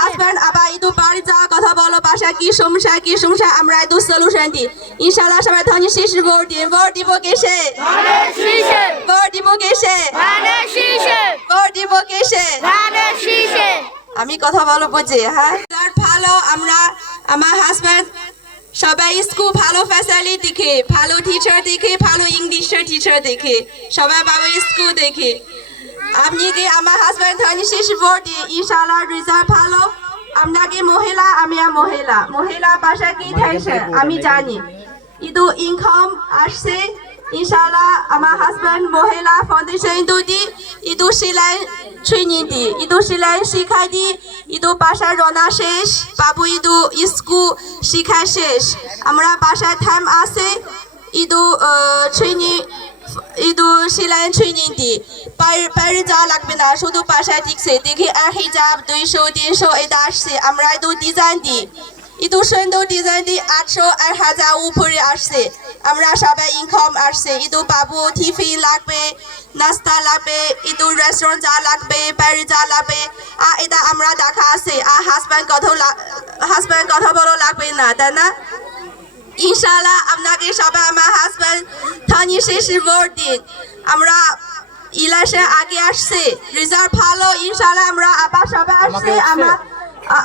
husband আবার একটু বাড়ি যাওয়া কথা বলো বাসায় কি সমস্যা আমরা একটু সলিউশন দিই ইনশাআল্লাহ সবাই ধনী শেষ ভোট দিন ভোট দিব কেসে ভোট দিব কেসে ভোট দিব কেসে আমি কথা বলো বুঝি হ্যাঁ ভালো আমরা আমার হাজবেন্ড সবাই স্কুল ভালো ফ্যাসিলিটি দেখে ভালো টিচার দেখে ভালো ইংলিশের টিচার দেখে সবাই ভালো স্কুল দেখে আপনি কি আমার হাজবেন্ড ধনী শেষ ভোট দিয়ে ইনশাআল্লাহ রেজাল্ট ভালো আপনাকে মহিলা আমি মহিলা বাসা কি টেনশন আমি জানি ইদু ইনকাম আসছে ইনশাআল্লাহ আমার হাজবেন্ড মহিলা ফাউন্ডেশন দি ইদু সেলাই ট্রেনিং দি ইদু সেলাই শিখাই দি ইদু বাসা রওনা শেষ বাবু ইদু স্কুল শিখা শেষ আমরা বাসায় টাইম আছে ইদু ট্রেনিং ইদু সেলাই ট্রেনিং দি বাইরে যাওয়া লাগবে না শুধু বাসায় টিকছে দেখি আর হিজাব 200-300 এটা আসছে আমরা ইদু ডিজাইন দি ইদু সুন্দর ডিজাইন দি 800 আর 1000 উপরে আসছে আমরা সবাই ইনকাম আসছে ইদু বাবু টিফিন লাগবে নাস্তা লাগবে ইদু রেস্টুরেন্ট যা লাগবে বাইরে যা লাগবে এটা আমরা দেখা আছে হাজব্যান্ড কথা বলো লাগবে না তাই না ইনশাআল্লাহ আপনাকে সবাই আমার হাজব্যান্ড ধনী শেষ ভোট দিন আমরা ইলেকশন আগে আসছে রেজাল্ট ভালো ইনশাআল্লাহ আমরা আবার সবাই আসছে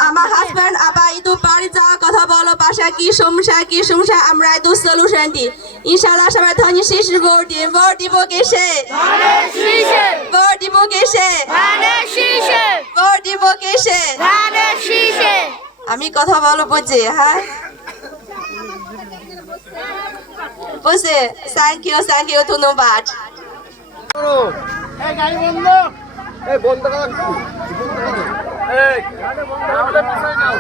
আমার হাজব্যান্ড আবার একটু বাড়ি যাওয়া কথা বলো বাসায় কি সমস্যা আমরা একটু সলিউশন দিই ইনশাআল্লাহ সবাই ধনী শেষ ভোট দিন ভোট দিব কেসে ভোট দিব কেসে ভোট দিব কেসে আমি কথা বলো বুঝি হ্যাঁ বুঝে থ্যাংক ইউ ধন্যবাদ গাড়ি বন্ধ বন্ধ করা এই আমাদের পিছনে নাও